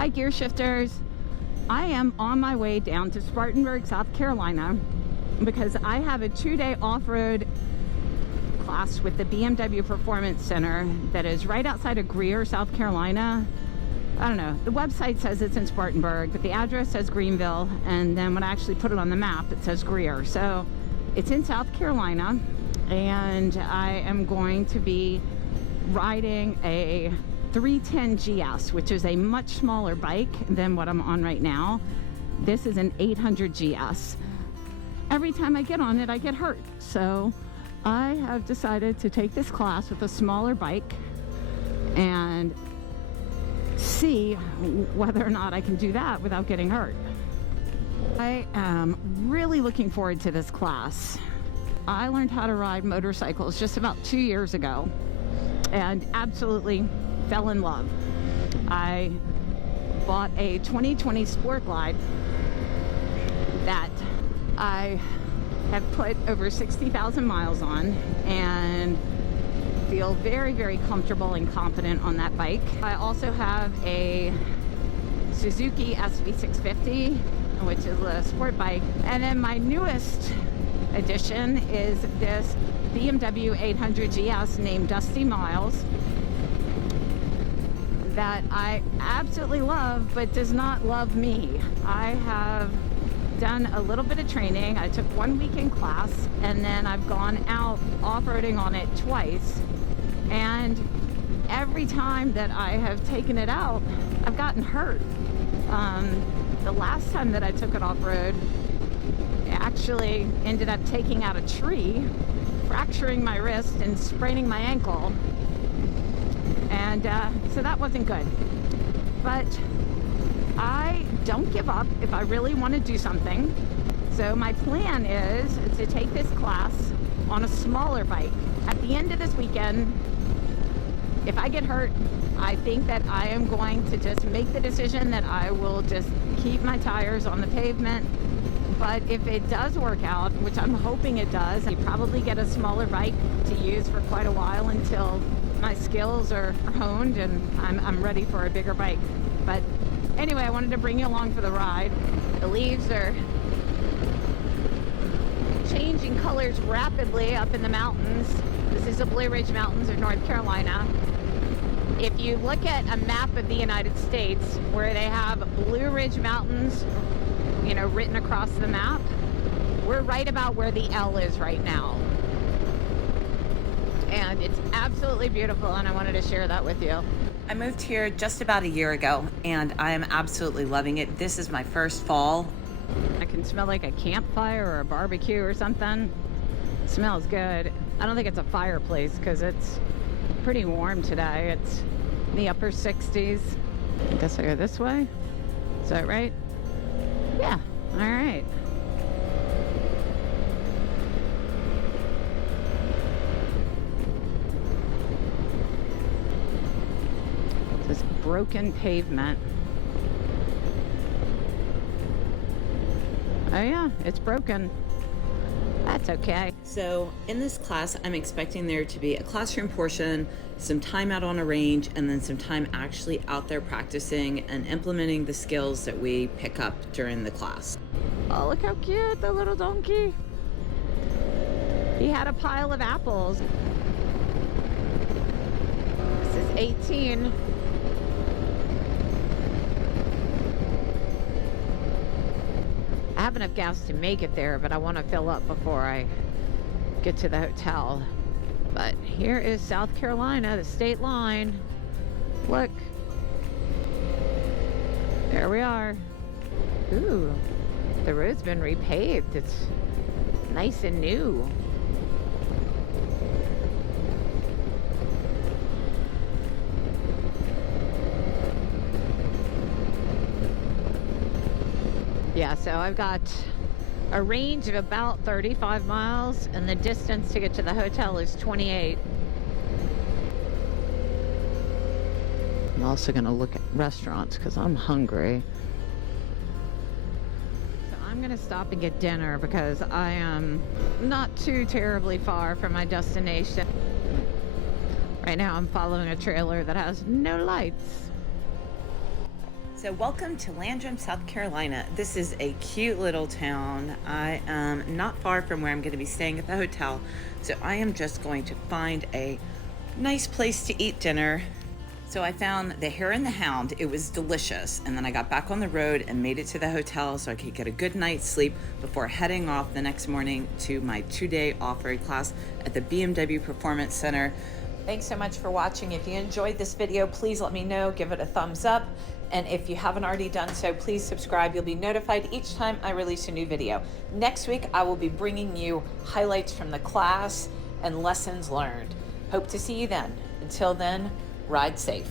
Hi Gearshifters. I am on my way down to Spartanburg, South Carolina because I have a 2-day off-road class with the BMW Performance Center that is right outside of Greer, South Carolina. I don't know, the website says it's in Spartanburg, but the address says Greenville, and then when I actually put it on the map it says Greer. So it's in South Carolina, and I am going to be riding a 310 GS, which is a much smaller bike than what I'm on right now. This is an 800 GS. Every time I get on it, I get hurt. So I have decided to take this class with a smaller bike and see whether or not I can do that without getting hurt. I am really looking forward to this class. I learned how to ride motorcycles just about 2 years ago and absolutely fell in love. I bought a 2020 Sport Glide that I have put over 60,000 miles on and feel very, very comfortable and confident on that bike. I also have a Suzuki SV650, which is a sport bike. And then my newest addition is this BMW 800 GS named Dusty Miles that I absolutely love, but does not love me. I have done a little bit of training. I took 1 weekend class, and then I've gone out off-roading on it twice. And every time that I have taken it out, I've gotten hurt. The last time that I took it off-road, I actually ended up taking out a tree, fracturing my wrist and spraining my ankle. And so that wasn't good. But I don't give up if I really want to do something. So my plan is to take this class on a smaller bike. At the end of this weekend, if I get hurt, I think that I am going to just make the decision that I will just keep my tires on the pavement. But if it does work out, which I'm hoping it does, I probably get a smaller bike to use for quite a while until my skills are honed and I'm ready for a bigger bike. But anyway, I wanted to bring you along for the ride. The leaves are changing colors rapidly up in the mountains. This is the Blue Ridge Mountains of North Carolina. If you look at a map of the United States where they have Blue Ridge Mountains, you know, written across the map, we're right about where the L is right now. And it's absolutely beautiful, and I wanted to share that with you. I moved here just about a year ago, and I am absolutely loving it. This is my first fall. I can smell like a campfire or a barbecue or something. It smells good. I don't think it's a fireplace because it's pretty warm today. It's in the upper 60s. I guess I go this way. Is that right? Yeah, all right. This broken pavement. Oh yeah, it's broken. That's okay. So in this class, I'm expecting there to be a classroom portion, some time out on a range, and then some time actually out there practicing and implementing the skills that we pick up during the class. Oh, look how cute, the little donkey. He had a pile of apples. This is 18. I have enough gas to make it there, but I want to fill up before I get to the hotel. But here is South Carolina, the state line. Look. There we are. Ooh, the road's been repaved. It's nice and new. Yeah, so I've got a range of about 35 miles, and the distance to get to the hotel is 28. I'm also going to look at restaurants because I'm hungry. So I'm going to stop and get dinner because I am not too terribly far from my destination. Right now I'm following a trailer that has no lights. So welcome to Landrum, South Carolina. This is a cute little town. I am not far from where I'm going to be staying at the hotel. So I am just going to find a nice place to eat dinner. So I found the Hare and the Hound. It was delicious. And then I got back on the road and made it to the hotel so I could get a good night's sleep before heading off the next morning to my 2-day off-road class at the BMW Performance Center. Thanks so much for watching. If you enjoyed this video, please let me know, give it a thumbs up. And if you haven't already done so, please subscribe. You'll be notified each time I release a new video. Next week, I will be bringing you highlights from the class and lessons learned. Hope to see you then. Until then, ride safe.